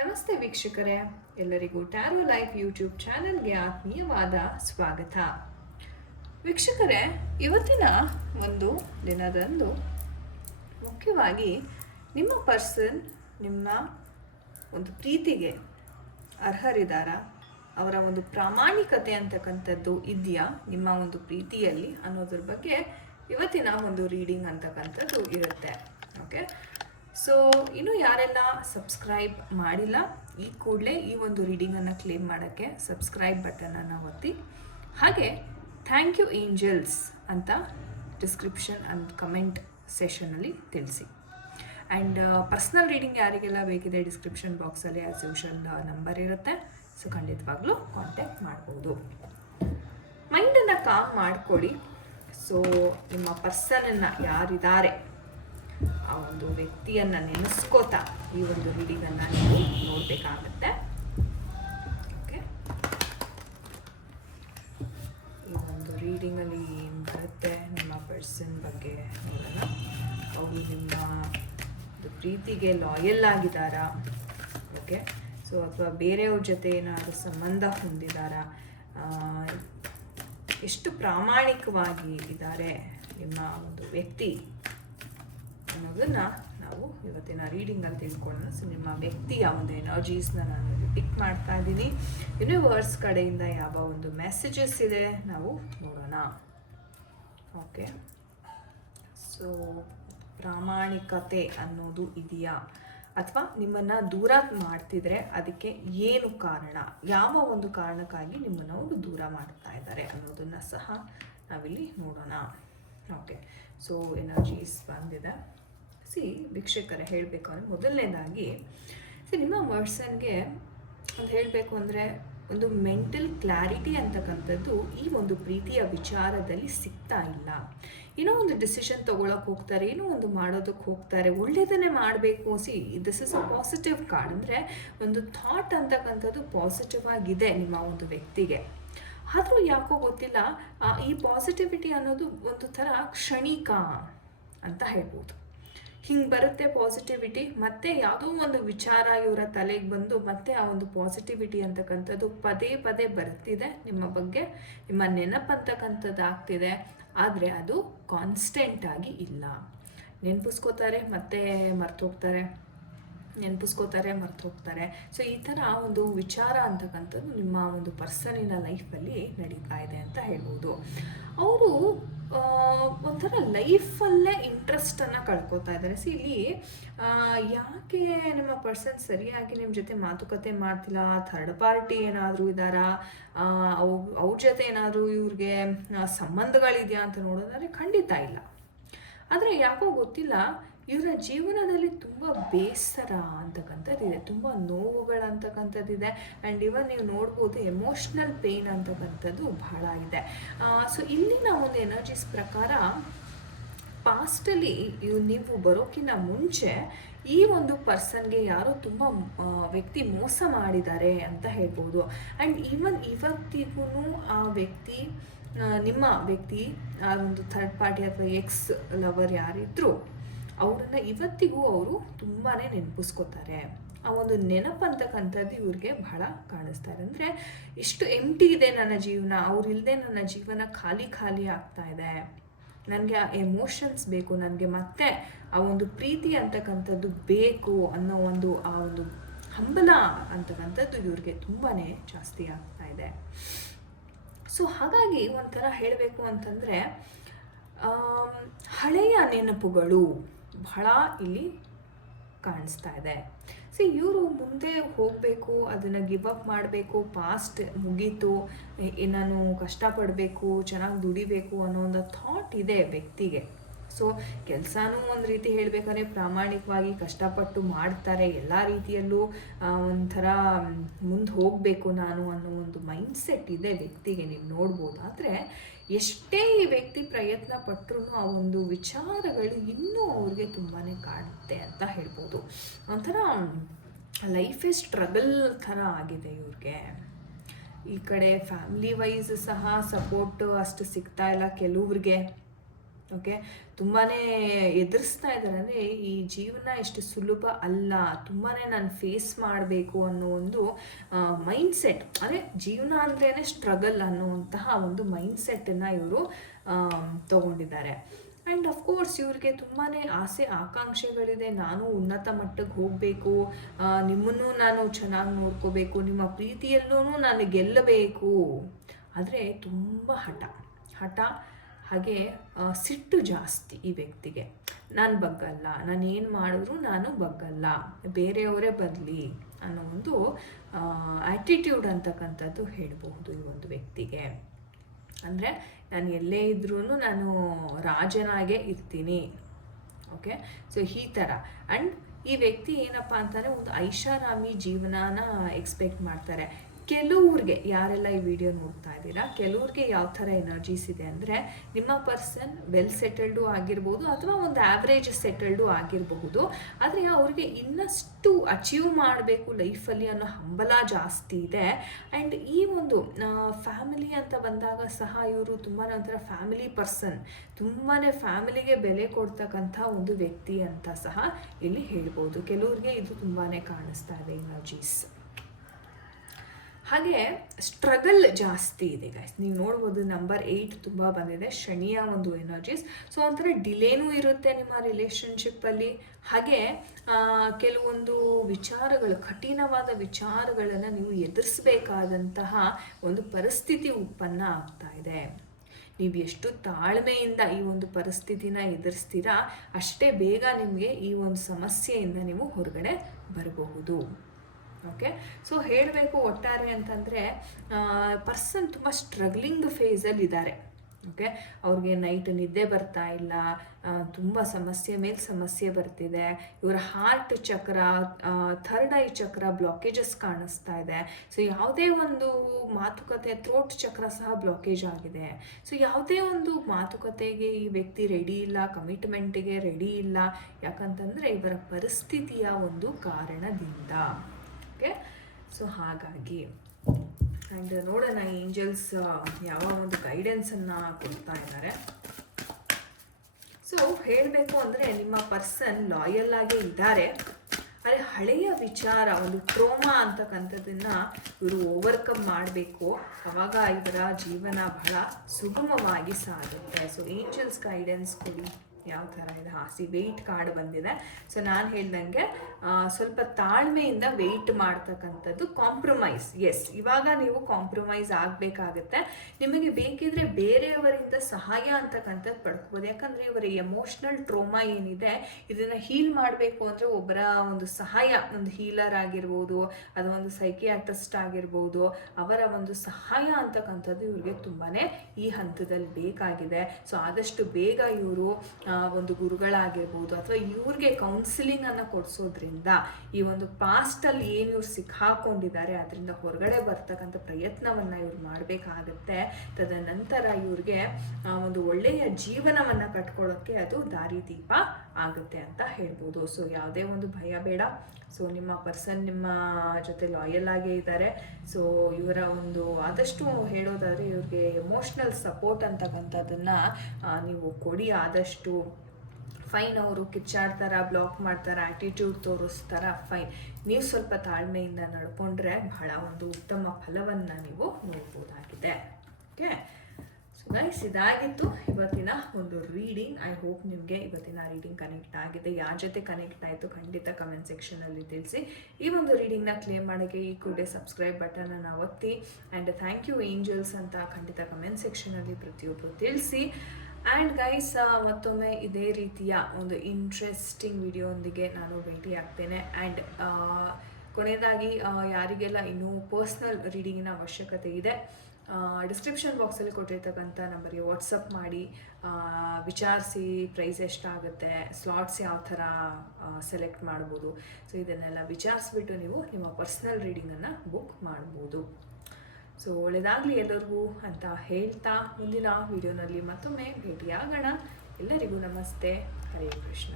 ನಮಸ್ತೆ ವೀಕ್ಷಕರೇ. ಎಲ್ಲರಿಗೂ ಟ್ಯಾರೋ ಲೈಫ್ ಯೂಟ್ಯೂಬ್ ಚಾನೆಲ್ಗೆ ಆತ್ಮೀಯವಾದ ಸ್ವಾಗತ. ವೀಕ್ಷಕರೇ, ಇವತ್ತಿನ ಒಂದು ದಿನದಂದು ಮುಖ್ಯವಾಗಿ ನಿಮ್ಮ ಪರ್ಸನ್ ನಿಮ್ಮ ಒಂದು ಪ್ರೀತಿಗೆ ಅರ್ಹರಿದ್ದಾರಾ, ಅವರ ಒಂದು ಪ್ರಾಮಾಣಿಕತೆ ಅಂತಕ್ಕಂಥದ್ದು ಇದೆಯಾ, ನಿಮ್ಮ ಒಂದು ಪ್ರೀತಿಯಲ್ಲಿ ಅನ್ನೋದ್ರ ಬಗ್ಗೆ ಇವತ್ತಿನ ಒಂದು ರೀಡಿಂಗ್ ಅಂತಕ್ಕಂಥದ್ದು ಇರುತ್ತೆ. ಓಕೆ ಸೊ ಇನ್ನು ಯಾರೆಲ್ಲ ಸಬ್ಸ್ಕ್ರೈಬ್ ಮಾಡಿಲ್ಲ, ಈ ಕೂಡಲೇ ಈ ಒಂದು ರೀಡಿಂಗನ್ನು ಕ್ಲೇಮ್ ಮಾಡೋಕ್ಕೆ ಸಬ್ಸ್ಕ್ರೈಬ್ ಬಟನನ್ನು ಒತ್ತಿ. ಹಾಗೆ ಥ್ಯಾಂಕ್ ಯು ಏಂಜಲ್ಸ್ ಅಂತ ಡಿಸ್ಕ್ರಿಪ್ಷನ್ ಅಂಡ್ ಕಮೆಂಟ್ ಸೆಷನಲ್ಲಿ ತಿಳಿಸಿ. ಆ್ಯಂಡ್ ಪರ್ಸ್ನಲ್ ರೀಡಿಂಗ್ ಯಾರಿಗೆಲ್ಲ ಬೇಕಿದೆ ಡಿಸ್ಕ್ರಿಪ್ಷನ್ ಬಾಕ್ಸಲ್ಲಿ ಆ್ಯಸ್ ಯೂಶಲ್ ನಂಬರ್ ಇರುತ್ತೆ. ಸೊ ಖಂಡಿತವಾಗ್ಲೂ ಕಾಂಟ್ಯಾಕ್ಟ್ ಮಾಡ್ಬೋದು. ಮೈಂಡನ್ನು ಕಾಮ್ ಮಾಡಿಕೊಡಿ ಸೊ ನಿಮ್ಮ ಪರ್ಸನನ್ನು ಯಾರಿದ್ದಾರೆ? ಆ ಒಂದು ವ್ಯಕ್ತಿಯನ್ನು ನೆನೆಸ್ಕೋತಾ ಈ ಒಂದು ರೀಡಿಂಗನ್ನು ನೀವು ನೋಡಬೇಕಾಗತ್ತೆ. ಓಕೆ ಈ ಒಂದು ರೀಡಿಂಗಲ್ಲಿ ಏನು ಬರುತ್ತೆ ನಿಮ್ಮ ಪರ್ಸನ್ ಬಗ್ಗೆ ನೋಡೋಣ. ಅವರು ನಿಮ್ಮ ಪ್ರೀತಿಗೆ ಲಾಯಲ್ ಆಗಿದ್ದಾರಾ? ಓಕೆ ಸೊ ಅಥವಾ ಬೇರೆಯವ್ರ ಜೊತೆ ಏನಾದರೂ ಸಂಬಂಧ ಹೊಂದಿದ್ದಾರಾ? ಆ, ಎಷ್ಟು ಪ್ರಾಮಾಣಿಕವಾಗಿ ಇದ್ದಾರೆ ನಿಮ್ಮ ಒಂದು ವ್ಯಕ್ತಿ? ಅನ್ನೋದನ್ನು ನಾವು ಇವತ್ತಿನ ರೀಡಿಂಗಲ್ಲಿ ತಿಳ್ಕೊಳ್ಳೋಣ. ಸೊ ನಿಮ್ಮ ವ್ಯಕ್ತಿಯ ಒಂದು ಎನರ್ಜೀಸ್ನ ನಾನು ಪಿಕ್ ಮಾಡ್ತಾ ಇದ್ದೀನಿ. ಯೂನಿವರ್ಸ್ ಕಡೆಯಿಂದ ಯಾವ ಒಂದು ಮೆಸೇಜಸ್ ಇದೆ ನಾವು ನೋಡೋಣ. ಓಕೆ ಸೊ ಪ್ರಾಮಾಣಿಕತೆ ಅನ್ನೋದು ಇದೆಯಾ? ಅಥವಾ ನಿಮ್ಮನ್ನು ದೂರ ಮಾಡ್ತಿದ್ರೆ ಅದಕ್ಕೆ ಏನು ಕಾರಣ? ಯಾವ ಒಂದು ಕಾರಣಕ್ಕಾಗಿ ನಿಮ್ಮನ್ನು ಅವರು ದೂರ ಮಾಡ್ತಾ ಇದ್ದಾರೆ ಅನ್ನೋದನ್ನು ಸಹ ನಾವಿಲ್ಲಿ ನೋಡೋಣ. ಓಕೆ ಸೊ ಎನರ್ಜೀಸ್ ಬಂದಿದೆ. ಸಿ ವೀಕ್ಷಕರೇ ಹೇಳಬೇಕು ಅಂದರೆ ಮೊದಲನೇದಾಗಿ ಸಿ ನಿಮ್ಮ ಪರ್ಸನ್ಗೆ ಅಂತ ಹೇಳಬೇಕು ಅಂದರೆ ಒಂದು ಮೆಂಟಲ್ ಕ್ಲಾರಿಟಿ ಅಂತಕ್ಕಂಥದ್ದು ಈ ಒಂದು ಪ್ರೀತಿಯ ವಿಚಾರದಲ್ಲಿ ಸಿಗ್ತಾ ಇಲ್ಲ. ಏನೋ ಒಂದು ಡಿಸಿಷನ್ ತೊಗೊಳಕ್ಕೆ ಹೋಗ್ತಾರೆ, ಏನೋ ಒಂದು ಮಾಡೋದಕ್ಕೆ ಹೋಗ್ತಾರೆ ಒಳ್ಳೆಯದನ್ನೇ ಮಾಡಬೇಕು see this is a positive card ಅಂದರೆ ಒಂದು ಥಾಟ್ ಅಂತಕ್ಕಂಥದ್ದು ಪಾಸಿಟಿವ್ ಆಗಿದೆ ನಿಮ್ಮ ಒಂದು ವ್ಯಕ್ತಿಗೆ. ಆದರೂ ಯಾಕೋ ಗೊತ್ತಿಲ್ಲ ಈ ಪಾಸಿಟಿವಿಟಿ ಅನ್ನೋದು ಒಂದು ಥರ ಕ್ಷಣಿಕ ಅಂತ ಹೇಳ್ಬೋದು. ಹಿಂಗೆ ಬರುತ್ತೆ ಪಾಸಿಟಿವಿಟಿ ಮತ್ತೆ ಯಾವುದೋ ಒಂದು ವಿಚಾರ ಇವರ ತಲೆಗೆ ಬಂದು ಮತ್ತೆ ಆ ಒಂದು ಪಾಸಿಟಿವಿಟಿ ಅಂತಕ್ಕಂಥದ್ದು ಪದೇ ಪದೇ ಬರ್ತಿದೆ ನಿಮ್ಮ ಬಗ್ಗೆ, ನಿಮ್ಮ ನೆನಪಂತಕ್ಕಂಥದ್ದು ಆಗ್ತಿದೆ ಆದರೆ ಅದು ಕಾನ್ಸ್ಟೆಂಟ್ ಆಗಿ ಇಲ್ಲ. ನೆನಪಿಸ್ಕೋತಾರೆ, ಮತ್ತೆ ಮರ್ತೋಗ್ತಾರೆ ನೆನಪಿಸ್ಕೋತಾರೆ ಮರ್ತು ಹೋಗ್ತಾರೆ ಸೊ ಈ ಥರ ಒಂದು ವಿಚಾರ ಅಂತಕ್ಕಂಥದ್ದು ನಿಮ್ಮ ಒಂದು ಪರ್ಸನಿನ ಲೈಫಲ್ಲಿ ನಡೀತಾ ಇದೆ ಅಂತ ಹೇಳ್ಬೋದು. ಅವರು ಒಂಥರ ಲೈಫಲ್ಲೇ ಇಂಟ್ರೆಸ್ಟನ್ನು ಕಳ್ಕೊತಾ ಇದ್ದಾರೆ. ಸೊ ಇಲ್ಲಿ ಯಾಕೆ ನಿಮ್ಮ ಪರ್ಸನ್ ಸರಿಯಾಗಿ ನಿಮ್ಮ ಜೊತೆ ಮಾತುಕತೆ ಮಾಡ್ತಿಲ್ಲ? ಥರ್ಡ್ ಪಾರ್ಟಿ ಏನಾದರೂ ಇದ್ದಾರಾ? ಅವ್, ಅವ್ರ ಜೊತೆ ಏನಾದರೂ ಇವ್ರಿಗೆ ಸಂಬಂಧಗಳಿದೆಯಾ ಅಂತ ನೋಡೋದಾದ್ರೆ ಖಂಡಿತ ಇಲ್ಲ. ಆದರೆ ಯಾಕೋ ಗೊತ್ತಿಲ್ಲ ಇವರ ಜೀವನದಲ್ಲಿ ತುಂಬ ಬೇಸರ ಅಂತಕ್ಕಂಥದ್ದಿದೆ, ತುಂಬ ನೋವುಗಳಂತಕ್ಕಂಥದ್ದಿದೆ ಆ್ಯಂಡ್ ಇವನ್ ನೀವು ನೋಡ್ಬೋದು ಎಮೋಷ್ನಲ್ ಪೇಯ್ನ್ ಅಂತಕ್ಕಂಥದ್ದು ಬಹಳ ಇದೆ. ಸೊ ಇಲ್ಲಿನ ಒಂದು ಎನರ್ಜೀಸ್ ಪ್ರಕಾರ ಪಾಸ್ಟಲ್ಲಿ ನೀವು ಬರೋಕ್ಕಿಂತ ಮುಂಚೆ ಈ ಒಂದು ಪರ್ಸನ್ಗೆ ಯಾರೋ ತುಂಬ ವ್ಯಕ್ತಿ ಮೋಸ ಮಾಡಿದ್ದಾರೆ ಅಂತ ಹೇಳ್ಬೋದು. ಆ್ಯಂಡ್ ಈವನ್ ಇವತ್ತಿಗೂ ಆ ವ್ಯಕ್ತಿ ನಿಮ್ಮ ವ್ಯಕ್ತಿ, ಆ ಒಂದು ಥರ್ಡ್ ಪಾರ್ಟಿ ಅಥವಾ ಎಕ್ಸ್ ಲವರ್ ಯಾರಿದ್ರು ಅವರನ್ನ ಇವತ್ತಿಗೂ ಅವರು ತುಂಬಾ ನೆನಪಿಸ್ಕೋತಾರೆ. ಆ ಒಂದು ನೆನಪಂತಕ್ಕಂಥದ್ದು ಇವ್ರಿಗೆ ಬಹಳ ಕಾಣಿಸ್ತಾರೆ ಅಂದರೆ ಎಷ್ಟು ಎಂಟಿ ಇದೆ ನನ್ನ ಜೀವನ ಅವ್ರಿಲ್ಲದೆ ನನ್ನ ಜೀವನ ಖಾಲಿ ಖಾಲಿ ಆಗ್ತಾ ಇದೆ. ನನಗೆ ಆ ಎಮೋಷನ್ಸ್ ಬೇಕು, ನನಗೆ ಮತ್ತೆ ಆ ಒಂದು ಪ್ರೀತಿ ಅಂತಕ್ಕಂಥದ್ದು ಬೇಕು ಅನ್ನೋ ಒಂದು ಆ ಒಂದು ಹಂಬಲ ಅಂತಕ್ಕಂಥದ್ದು ಇವ್ರಿಗೆ ತುಂಬಾ ಜಾಸ್ತಿ ಆಗ್ತಾ ಇದೆ. ಸೊ ಹಾಗಾಗಿ ಒಂಥರ ಹೇಳಬೇಕು ಅಂತಂದರೆ ಹಳೆಯ ನೆನಪುಗಳು ಬಹಳ ಇಲ್ಲಿ ಕಾಣಿಸ್ತಾ ಇದೆ. ಸೊ ಇವರು ಮುಂದೆ ಹೋಗಬೇಕು, ಅದನ್ನು ಗಿವ್ ಅಪ್ ಮಾಡಬೇಕು ಪಾಸ್ಟ್ ಮುಗೀತು ನಾನು ಕಷ್ಟಪಡಬೇಕು, ಚೆನ್ನಾಗಿ ದುಡಿಬೇಕು ಅನ್ನೋ ಒಂದು ಥಾಟ್ ಇದೆ ವ್ಯಕ್ತಿಗೆ. ಸೊ ಕೆಲಸನೂ ಒಂದು ರೀತಿ ಹೇಳಬೇಕಾದ್ರೆ ಪ್ರಾಮಾಣಿಕವಾಗಿ ಕಷ್ಟಪಟ್ಟು ಮಾಡ್ತಾರೆ ಎಲ್ಲ ರೀತಿಯಲ್ಲೂ ಒಂಥರ ಮುಂದೆ ಹೋಗಬೇಕು ನಾನು ಅನ್ನೋ ಒಂದು ಮೈಂಡ್ಸೆಟ್ ಇದೆ ವ್ಯಕ್ತಿಗೆ ನೀವು ನೋಡ್ಬೋದು. ಆದರೆ ಎಷ್ಟೇ ಈ ವ್ಯಕ್ತಿ ಪ್ರಯತ್ನ ಪಟ್ಟರೂ ಆ ಒಂದು ವಿಚಾರಗಳು ಇನ್ನೂ ಅವ್ರಿಗೆ ತುಂಬಾ ಕಾಡುತ್ತೆ ಅಂತ ಹೇಳ್ಬೋದು. ಒಂಥರ ಲೈಫೇ ಸ್ಟ್ರಗಲ್ ಥರ ಆಗಿದೆ ಇವ್ರಿಗೆ. ಈ ಕಡೆ ಫ್ಯಾಮ್ಲಿ ವೈಸ್ ಸಹ ಸಪೋರ್ಟ್ ಅಷ್ಟು ಸಿಗ್ತಾ ಇಲ್ಲ ಕೆಲವ್ರಿಗೆ. ಓಕೆ? ತುಂಬಾ ಎದುರಿಸ್ತಾ ಇದ್ದಾರೆ. ಅಂದರೆ ಈ ಜೀವನ ಎಷ್ಟು ಸುಲಭ ಅಲ್ಲ. ತುಂಬಾ ನಾನು ಫೇಸ್ ಮಾಡಬೇಕು ಅನ್ನೋ ಒಂದು ಮೈಂಡ್ಸೆಟ್ ಅಂದರೆ ಜೀವನ ಅಂದ್ರೇ ಸ್ಟ್ರಗಲ್ ಅನ್ನುವಂತಹ ಒಂದು ಮೈಂಡ್ಸೆಟ್ಟನ್ನು ಇವರು ತಗೊಂಡಿದ್ದಾರೆ. ಆ್ಯಂಡ್ ಅಫ್ಕೋರ್ಸ್ ಇವ್ರಿಗೆ ತುಂಬಾ ಆಸೆ, ಆಕಾಂಕ್ಷೆಗಳಿದೆ. ನಾನು ಉನ್ನತ ಮಟ್ಟಕ್ಕೆ ಹೋಗಬೇಕು. ನಿಮ್ಮನ್ನು ನಾನು ಚೆನ್ನಾಗಿ ನೋಡ್ಕೋಬೇಕು. ನಿಮ್ಮ ಪ್ರೀತಿಯಲ್ಲೂ ನಾನು ಗೆಲ್ಲಬೇಕು. ಆದರೆ ತುಂಬ ಹಠ. ಹಠ ಹಾಗೆ ಸಿಟ್ಟು ಜಾಸ್ತಿ ಈ ವ್ಯಕ್ತಿಗೆ. ನಾನು ಬಗ್ಗಲ್ಲ, ನಾನು ಏನು ಮಾಡಿದ್ರು ನಾನು ಬಗ್ಗಲ್ಲ, ಬೇರೆಯವರೇ ಬರಲಿ ಅನ್ನೋ ಒಂದು ಆ್ಯಟಿಟ್ಯೂಡ್ ಅಂತಕ್ಕಂಥದ್ದು ಹೇಳಬಹುದು ಈ ಒಂದು ವ್ಯಕ್ತಿಗೆ. ಅಂದರೆ, ನಾನು ಎಲ್ಲೇ ಇದ್ರೂ ನಾನು ರಾಜನಾಗೆ ಇರ್ತೀನಿ. ಓಕೆ ಸೊ ಈ ಥರ ಆ್ಯಂಡ್ ಈ ವ್ಯಕ್ತಿ ಏನಪ್ಪ ಅಂತಂದರೆ, ಒಂದು ಐಷಾರಾಮಿ ಜೀವನಾನ ಎಕ್ಸ್ಪೆಕ್ಟ್ ಮಾಡ್ತಾರೆ. ಕೆಲವ್ರಿಗೆ, ಯಾರೆಲ್ಲ ಈ ವಿಡಿಯೋ ನೋಡ್ತಾ ಇದ್ದೀರಾ, ಕೆಲವ್ರಿಗೆ ಯಾವ ಥರ ಎನರ್ಜೀಸ್ ಇದೆ ಅಂದರೆ ನಿಮ್ಮ ಪರ್ಸನ್ ವೆಲ್ ಸೆಟಲ್ಡು ಆಗಿರ್ಬೋದು ಅಥವಾ ಒಂದು ಆ್ಯಾವ್ರೇಜ್ ಸೆಟಲ್ಡು ಆಗಿರಬಹುದು. ಆದರೆ ಅವ್ರಿಗೆ ಇನ್ನಷ್ಟು ಅಚೀವ್ ಮಾಡಬೇಕು ಲೈಫಲ್ಲಿ ಅನ್ನೋ ಹಂಬಲ ಜಾಸ್ತಿ ಇದೆ. ಆ್ಯಂಡ್ ಈ ಒಂದು ಫ್ಯಾಮಿಲಿ ಅಂತ ಬಂದಾಗ ಸಹ ಇವರು ತುಂಬಾ ಒಂಥರ ಫ್ಯಾಮಿಲಿ ಪರ್ಸನ್ ತುಂಬಾ ಫ್ಯಾಮಿಲಿಗೆ ಬೆಲೆ ಕೊಡ್ತಕ್ಕಂಥ ಒಂದು ವ್ಯಕ್ತಿ ಅಂತ ಸಹ ಇಲ್ಲಿ ಹೇಳ್ಬೋದು. ಕೆಲವ್ರಿಗೆ ಇದು ತುಂಬಾ ಕಾಣಿಸ್ತಾ ಇದೆ ಎನರ್ಜೀಸ್ ಹಾಗೆ ಸ್ಟ್ರಗಲ್ ಜಾಸ್ತಿ ಇದೆ ಗೈಸ್ ನೀವು ನೋಡ್ಬೋದು ನಂಬರ್ ಏಯ್ಟ್ ತುಂಬ ಬಂದಿದೆ, ಶನಿಯ ಒಂದು ಎನರ್ಜೀಸ್ ಸೊ ಒಂಥರ ಡಿಲೇನೂ ಇರುತ್ತೆ ನಿಮ್ಮ ರಿಲೇಷನ್ಶಿಪ್ಪಲ್ಲಿ ಹಾಗೆ ಕೆಲವೊಂದು ವಿಚಾರಗಳು, ಕಠಿಣವಾದ ವಿಚಾರಗಳನ್ನು ನೀವು ಎದುರಿಸಬೇಕಾದಂತಹ ಒಂದು ಪರಿಸ್ಥಿತಿ ಉತ್ಪನ್ನ ಆಗ್ತಾ ಇದೆ. ನೀವು ಎಷ್ಟು ತಾಳ್ಮೆಯಿಂದ ಈ ಒಂದು ಪರಿಸ್ಥಿತಿನ ಎದುರಿಸ್ತೀರಾ, ಅಷ್ಟೇ ಬೇಗ ನಿಮಗೆ ಈ ಒಂದು ಸಮಸ್ಯೆಯಿಂದ ನೀವು ಹೊರಗಡೆ ಬರಬಹುದು. ಓಕೆ ಸೊ ಹೇಳಬೇಕು ಒಟ್ಟಾರೆ ಅಂತಂದರೆ ಪರ್ಸನ್ ತುಂಬ ಸ್ಟ್ರಗ್ಲಿಂಗ್ ಫೇಸಲ್ಲಿ ಇದ್ದಾರೆ ಓಕೆ ಅವ್ರಿಗೆ ನೈಟ್ ನಿದ್ದೆ ಬರ್ತಾ ಇಲ್ಲ ತುಂಬ ಸಮಸ್ಯೆ, ಮೇಲೆ ಸಮಸ್ಯೆ ಬರ್ತಿದೆ. ಇವರ ಹಾರ್ಟ್ ಚಕ್ರ ಥರ್ಡ್ ಐ ಚಕ್ರ ಬ್ಲಾಕೇಜಸ್ ಕಾಣಿಸ್ತಾ ಇದೆ. ಸೊ ಯಾವುದೇ ಒಂದು ಮಾತುಕತೆ ಥ್ರೋಟ್ ಚಕ್ರ ಸಹ ಬ್ಲಾಕೇಜ್ ಆಗಿದೆ. ಸೊ ಯಾವುದೇ ಒಂದು ಮಾತುಕತೆಗೆ ಈ ವ್ಯಕ್ತಿ ರೆಡಿ ಇಲ್ಲ ಕಮಿಟ್ಮೆಂಟಿಗೆ ರೆಡಿ ಇಲ್ಲ, ಯಾಕಂತಂದರೆ ಇವರ ಪರಿಸ್ಥಿತಿಯ ಒಂದು ಕಾರಣದಿಂದ. ಸೊ ಹಾಗಾಗಿ ಆ್ಯಂಡ್ ನೋಡೋಣ ಏಂಜಲ್ಸ್ ಯಾವ ಒಂದು ಗೈಡೆನ್ಸನ್ನು ಕೊಡ್ತಾ ಇದ್ದಾರೆ ಸೊ ಹೇಳಬೇಕು ಅಂದರೆ ನಿಮ್ಮ ಪರ್ಸನ್ ಲಾಯಲ್ ಆಗೇ ಇದ್ದಾರೆ. ಆದರೆ ಹಳೆಯ ವಿಚಾರ, ಒಂದು ಟ್ರೋಮಾ ಅಂತಕ್ಕಂಥದ್ದನ್ನು ಇವರು ಓವರ್ಕಮ್ ಮಾಡಬೇಕು. ಅವಾಗ ಇವರ ಜೀವನ ಬಹಳ ಸುಗಮವಾಗಿ ಸಾಗುತ್ತೆ. ಸೊ ಏಂಜಲ್ಸ್ ಗೈಡೆನ್ಸ್ ಕೊಡಿ. ಯಾವ ಥರ ಇದೆ? ಹಾಸಿ ವೆಯ್ಟ್ ಕಾರ್ಡ್ ಬಂದಿದೆ. ಸೊ ನಾನು ಹೇಳ್ದಂಗೆ ಸ್ವಲ್ಪ ತಾಳ್ಮೆಯಿಂದ ವೆಯ್ಟ್ ಮಾಡ್ತಕ್ಕಂಥದ್ದು ಕಾಂಪ್ರಮೈಸ್ ಎಸ್ ಇವಾಗ ನೀವು ಕಾಂಪ್ರಮೈಸ್ ಆಗಬೇಕಾಗತ್ತೆ. ನಿಮಗೆ ಬೇಕಿದ್ರೆ ಬೇರೆಯವರಿಂದ ಸಹಾಯ ಅಂತಕ್ಕಂಥದ್ದು ಪಡ್ಕೋಬೋದು. ಯಾಕಂದರೆ ಇವರ ಎಮೋಷ್ನಲ್ ಟ್ರೋಮಾ ಏನಿದೆ, ಇದನ್ನು ಹೀಲ್ ಮಾಡಬೇಕು ಅಂದರೆ ಒಬ್ಬರ ಒಂದು ಸಹಾಯ, ಒಂದು ಹೀಲರ್ ಆಗಿರ್ಬೋದು ಅಥವಾ ಒಂದು ಸೈಕಿಯಾಟ್ರಿಸ್ಟ್ ಆಗಿರ್ಬೋದು, ಅವರ ಒಂದು ಸಹಾಯ ಅಂತಕ್ಕಂಥದ್ದು ಇವ್ರಿಗೆ ತುಂಬಾ ಈ ಹಂತದಲ್ಲಿ ಬೇಕಾಗಿದೆ. ಸೊ ಆದಷ್ಟು ಬೇಗ ಇವರು ಒಂದು ಗುರುಗಳಾಗಿರ್ಬೋದು ಅಥವಾ ಇವ್ರಿಗೆ ಕೌನ್ಸಿಲಿಂಗನ್ನು ಕೊಡಿಸೋದ್ರಿಂದ ಈ ಒಂದು ಪಾಸ್ಟಲ್ಲಿ ಏನು ಇವ್ರು ಸಿಕ್ಕಾಕೊಂಡಿದ್ದಾರೆ ಅದರಿಂದ ಹೊರಗಡೆ ಬರ್ತಕ್ಕಂಥ ಪ್ರಯತ್ನವನ್ನು ಇವ್ರು ಮಾಡಬೇಕಾಗತ್ತೆ. ತದನಂತರ ಇವ್ರಿಗೆ ಒಂದು ಒಳ್ಳೆಯ ಜೀವನವನ್ನು ಕಟ್ಕೊಳ್ಳೋಕ್ಕೆ ಅದು ದಾರಿದೀಪ ಆಗುತ್ತೆ ಅಂತ ಹೇಳ್ಬೋದು. ಸೊ ಯಾವುದೇ ಒಂದು ಭಯ ಬೇಡ. ಸೊ ನಿಮ್ಮ ಪರ್ಸನ್ ನಿಮ್ಮ ಜೊತೆ ಲಾಯಲ್ ಆಗೇ ಇದ್ದಾರೆ. ಸೊ ಇವರ ಒಂದು ಆದಷ್ಟು ಹೇಳೋದಾದರೆ ಇವ್ರಿಗೆ ಎಮೋಷ್ನಲ್ ಸಪೋರ್ಟ್ ಅಂತಕ್ಕಂಥದ್ದನ್ನು ನೀವು ಕೊಡಿ. ಆದಷ್ಟು ಫೈನ್ ಅವರು ಕಿಚ್ಚಾಡ್ತಾರ ಬ್ಲಾಕ್ ಮಾಡ್ತಾರ ಆ್ಯಟಿಟ್ಯೂಡ್ ತೋರಿಸ್ತಾರ ಫೈನ್ ನೀವು ಸ್ವಲ್ಪ ತಾಳ್ಮೆಯಿಂದ ನಡ್ಕೊಂಡ್ರೆ ಬಹಳ ಒಂದು ಉತ್ತಮ ಫಲವನ್ನು ನೀವು ನೋಡ್ಬೋದಾಗಿದೆ. ಓಕೆ ಗೈಸ್ ಇದಾಗಿತ್ತು ಇವತ್ತಿನ ಒಂದು ರೀಡಿಂಗ್ ಐ ಹೋಪ್ ನಿಮಗೆ ಇವತ್ತಿನ ರೀಡಿಂಗ್ ಕನೆಕ್ಟ್ ಆಗಿದೆ. ಯಾರ ಜೊತೆ ಕನೆಕ್ಟ್ ಆಯಿತು ಖಂಡಿತ ಕಮೆಂಟ್ ಸೆಕ್ಷನಲ್ಲಿ ತಿಳಿಸಿ. ಈ ಒಂದು ರೀಡಿಂಗ್ನ ಕ್ಲೇಮ್ ಮಾಡೋಕ್ಕೆ ಈ ಕೂಡೇ ಸಬ್ಸ್ಕ್ರೈಬ್ ಬಟನನ್ನು ಒತ್ತಿ. ಆ್ಯಂಡ್ ಥ್ಯಾಂಕ್ ಯು ಏಂಜಲ್ಸ್ ಅಂತ ಖಂಡಿತ ಕಮೆಂಟ್ ಸೆಕ್ಷನಲ್ಲಿ ಪ್ರತಿಯೊಬ್ಬರು ತಿಳಿಸಿ. ಆ್ಯಂಡ್ ಗೈಸ್ ಮತ್ತೊಮ್ಮೆ ಇದೇ ರೀತಿಯ ಒಂದು ಇಂಟ್ರೆಸ್ಟಿಂಗ್ ವಿಡಿಯೋಂದಿಗೆ ನಾನು ಭೇಟಿ ಆಗ್ತೇನೆ. ಆ್ಯಂಡ್ ಕೊನೆಯದಾಗಿ ಯಾರಿಗೆಲ್ಲ ಇನ್ನೂ ಪರ್ಸ್ನಲ್ ರೀಡಿಂಗಿನ ಅವಶ್ಯಕತೆ ಇದೆ ಡಿಸ್ಕ್ರಿಪ್ಷನ್ ಬಾಕ್ಸಲ್ಲಿ ಕೊಟ್ಟಿರ್ತಕ್ಕಂಥ ನಂಬರಿಗೆ ವಾಟ್ಸಪ್ ಮಾಡಿ ವಿಚಾರಿಸಿ ಪ್ರೈಸ್ ಎಷ್ಟಾಗುತ್ತೆ ಸ್ಲಾಟ್ಸ್ ಯಾವ ಥರ ಸೆಲೆಕ್ಟ್ ಮಾಡ್ಬೋದು. ಸೊ ಇದನ್ನೆಲ್ಲ ವಿಚಾರಿಸ್ಬಿಟ್ಟು ನೀವು ನಿಮ್ಮ ಪರ್ಸ್ನಲ್ ರೀಡಿಂಗನ್ನು ಬುಕ್ ಮಾಡ್ಬೋದು. ಸೊ ಒಳ್ಳೆಯದಾಗಲಿ ಎಲ್ಲರಿಗೂ ಅಂತ ಹೇಳ್ತಾ ಮುಂದಿನ ವಿಡಿಯೋನಲ್ಲಿ ಮತ್ತೊಮ್ಮೆ ಭೇಟಿಯಾಗೋಣ. ಎಲ್ಲರಿಗೂ ನಮಸ್ತೆ. ಹರೇ ಕೃಷ್ಣ.